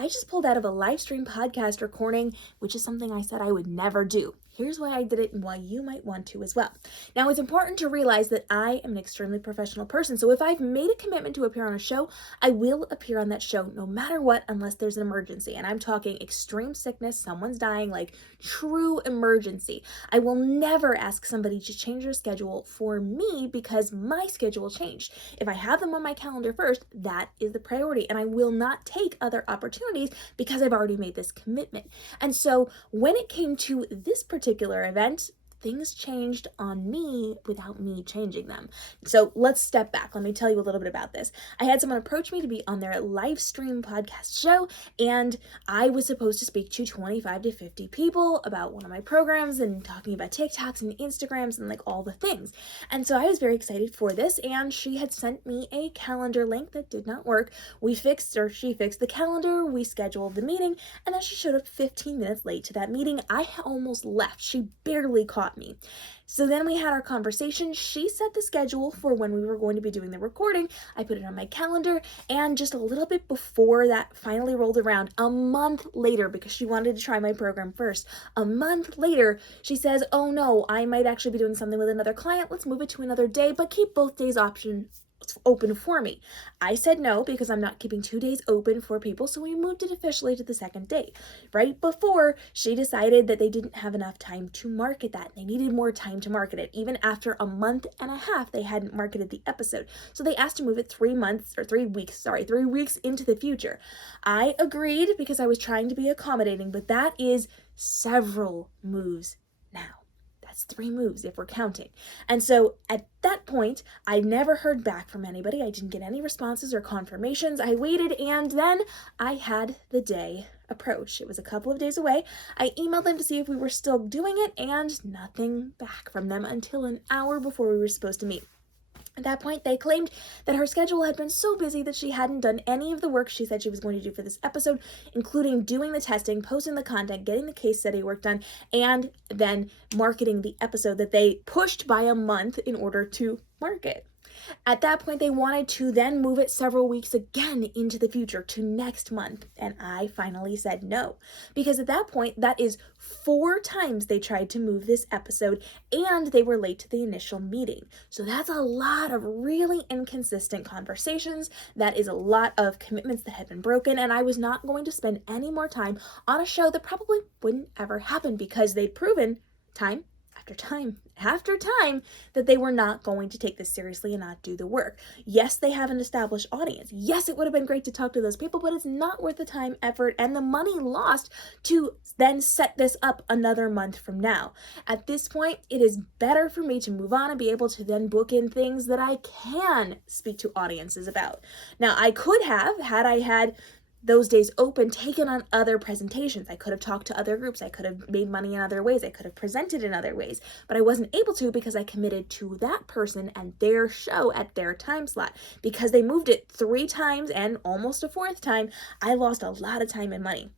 I just pulled out of a live stream podcast recording, which is something I said I would never do. Here's why I did it and why you might want to as well. Now, it's important to realize that I am an extremely professional person. So if I've made a commitment to appear on a show, I will appear on that show no matter what, unless there's an emergency. And I'm talking extreme sickness, someone's dying, like true emergency. I will never ask somebody to change their schedule for me because my schedule changed. If I have them on my calendar first, that is the priority. And I will not take other opportunities because I've already made this commitment. And so when it came to this particular event, things changed on me without me changing them. So let's step back. Let me tell you a little bit about this. I had someone approach me to be on their live stream podcast show, and I was supposed to speak to 25 to 50 people about one of my programs and talking about TikToks and Instagrams and like all the things. And so I was very excited for this, and she had sent me a calendar link that did not work. She fixed the calendar, we scheduled the meeting, and then she showed up 15 minutes late to that meeting. I almost left. She barely caught me. So then we had our conversation. She set the schedule for when we were going to be doing the recording. I put it on my calendar, and just a little bit before that finally rolled around, a month later, because she wanted to try my program first, a month later, she says, oh no, I might actually be doing something with another client. Let's move it to another day, but keep both days options open for me. I said no, because I'm not keeping 2 days open for people, so we moved it officially to the second day. Right before, she decided that they didn't have enough time to market that. They needed more time to market it. Even after a month and a half, they hadn't marketed the episode. So they asked to move it 3 weeks into the future. I agreed because I was trying to be accommodating, but that is several moves now. That's 3 moves if we're counting. And so at that point, I never heard back from anybody. I didn't get any responses or confirmations. I waited, and then I had the day approach. It was a couple of days away. I emailed them to see if we were still doing it, and nothing back from them until an hour before we were supposed to meet. At that point, they claimed that her schedule had been so busy that she hadn't done any of the work she said she was going to do for this episode, including doing the testing, posting the content, getting the case study work done, and then marketing the episode that they pushed by a month in order to market. At that point, they wanted to then move it several weeks again into the future to next month, and I finally said no, because at that point, that is 4 times they tried to move this episode, and they were late to the initial meeting. So that's a lot of really inconsistent conversations. That is a lot of commitments that had been broken, and I was not going to spend any more time on a show that probably wouldn't ever happen, because they'd proven time after time that they were not going to take this seriously and not do the work. Yes, they have an established audience. Yes, it would have been great to talk to those people, but it's not worth the time, effort, and the money lost to then set this up another month from now. At this point, it is better for me to move on and be able to then book in things that I can speak to audiences about. Now, I could have, had I had those days open, taken on other presentations. I could have talked to other groups. I could have made money in other ways. I could have presented in other ways, but I wasn't able to because I committed to that person and their show at their time slot. Because they moved it 3 times and almost a 4th time, I lost a lot of time and money.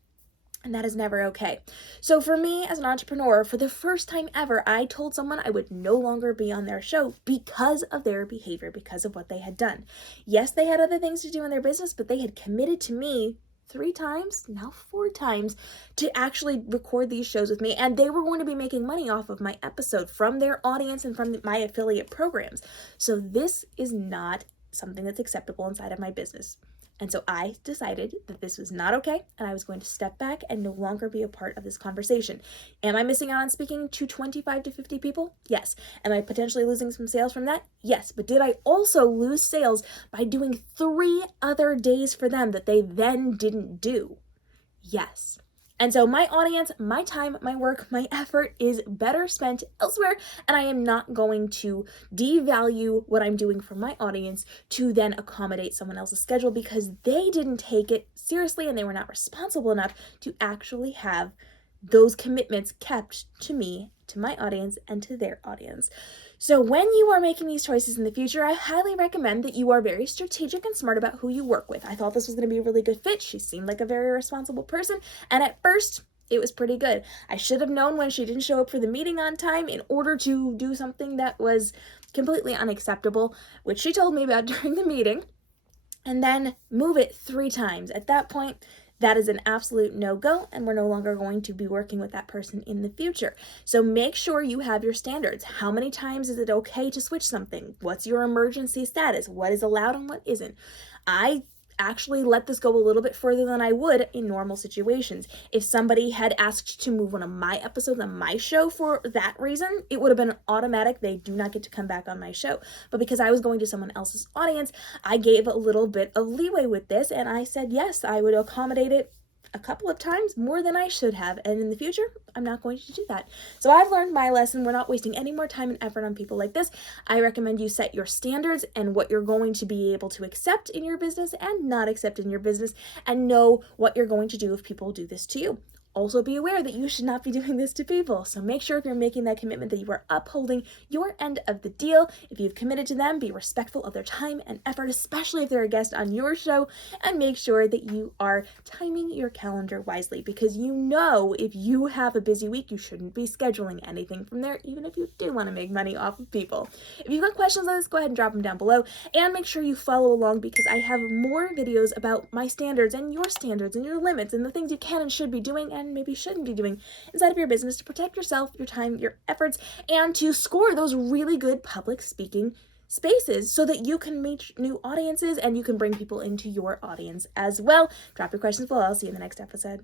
And that is never okay. So for me as an entrepreneur, for the first time ever, I told someone I would no longer be on their show because of their behavior, because of what they had done. Yes, they had other things to do in their business, but they had committed to me 3 times, now 4 times, to actually record these shows with me. And they were going to be making money off of my episode from their audience and from my affiliate programs. So this is not something that's acceptable inside of my business. And so I decided that this was not okay, and I was going to step back and no longer be a part of this conversation. Am I missing out on speaking to 25 to 50 people? Yes. Am I potentially losing some sales from that? Yes. But did I also lose sales by doing 3 other days for them that they then didn't do? Yes. And so my audience, my time, my work, my effort is better spent elsewhere, and I am not going to devalue what I'm doing for my audience to then accommodate someone else's schedule because they didn't take it seriously and they were not responsible enough to actually have those commitments kept to me, to my audience, and to their audience. So when you are making these choices in the future, I highly recommend that you are very strategic and smart about who you work with. I thought this was going to be a really good fit. She seemed like a very responsible person, and at first, it was pretty good. I should have known when she didn't show up for the meeting on time in order to do something that was completely unacceptable, which she told me about during the meeting, and then move it 3 times. At that point, that is an absolute no-go, and we're no longer going to be working with that person in the future. So make sure you have your standards. How many times is it okay to switch something? What's your emergency status? What is allowed and what isn't? I actually let this go a little bit further than I would in normal situations. If somebody had asked to move one of my episodes on my show for that reason, it would have been automatic. They do not get to come back on my show. But because I was going to someone else's audience, I gave a little bit of leeway with this, and I said yes, I would accommodate it a couple of times more than I should have, and in the future I'm not going to do that. So I've learned my lesson. We're not wasting any more time and effort on people like this. I recommend you set your standards and what you're going to be able to accept in your business and not accept in your business, and know what you're going to do if people do this to you. Also be aware that you should not be doing this to people. So make sure if you're making that commitment that you are upholding your end of the deal. If you've committed to them, be respectful of their time and effort, especially if they're a guest on your show, and make sure that you are timing your calendar wisely, because you know if you have a busy week, you shouldn't be scheduling anything from there, even if you do want to make money off of people. If you've got questions on this, go ahead and drop them down below, and make sure you follow along, because I have more videos about my standards and your limits and the things you can and should be doing and maybe shouldn't be doing inside of your business to protect yourself, your time, your efforts, and to score those really good public speaking spaces so that you can reach new audiences and you can bring people into your audience as well. Drop your questions below. I'll see you in the next episode.